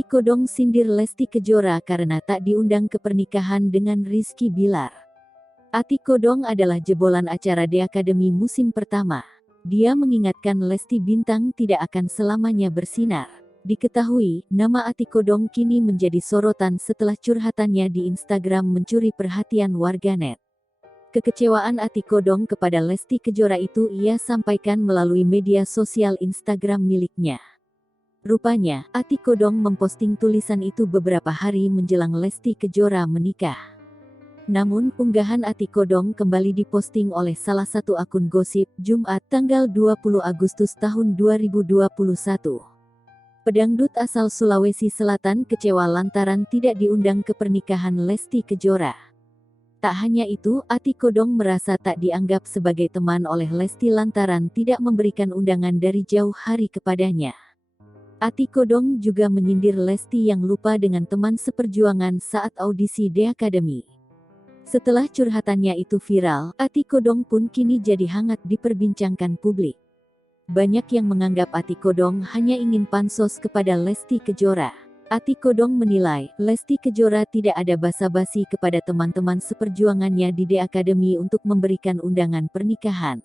Ati Kodong sindir Lesti Kejora karena tak diundang ke pernikahan dengan Rizky Bilar. Ati Kodong adalah jebolan acara The Academy musim pertama. Dia mengingatkan Lesti Bintang tidak akan selamanya bersinar. Diketahui, nama Ati Kodong kini menjadi sorotan setelah curhatannya di Instagram mencuri perhatian warganet. Kekecewaan Ati Kodong kepada Lesti Kejora itu ia sampaikan melalui media sosial Instagram miliknya. Rupanya, Ati Kodong memposting tulisan itu beberapa hari menjelang Lesti Kejora menikah. Namun, unggahan Ati Kodong kembali diposting oleh salah satu akun gosip, Jumat, tanggal 20 Agustus tahun 2021. Pedangdut asal Sulawesi Selatan kecewa lantaran tidak diundang ke pernikahan Lesti Kejora. Tak hanya itu, Ati Kodong merasa tak dianggap sebagai teman oleh Lesti lantaran tidak memberikan undangan dari jauh hari kepadanya. Ati Kodong juga menyindir Lesti yang lupa dengan teman seperjuangan saat audisi The Academy. Setelah curhatannya itu viral, Ati Kodong pun kini jadi hangat diperbincangkan publik. Banyak yang menganggap Ati Kodong hanya ingin pansos kepada Lesti Kejora. Ati Kodong menilai, Lesti Kejora tidak ada basa-basi kepada teman-teman seperjuangannya di The Academy untuk memberikan undangan pernikahan.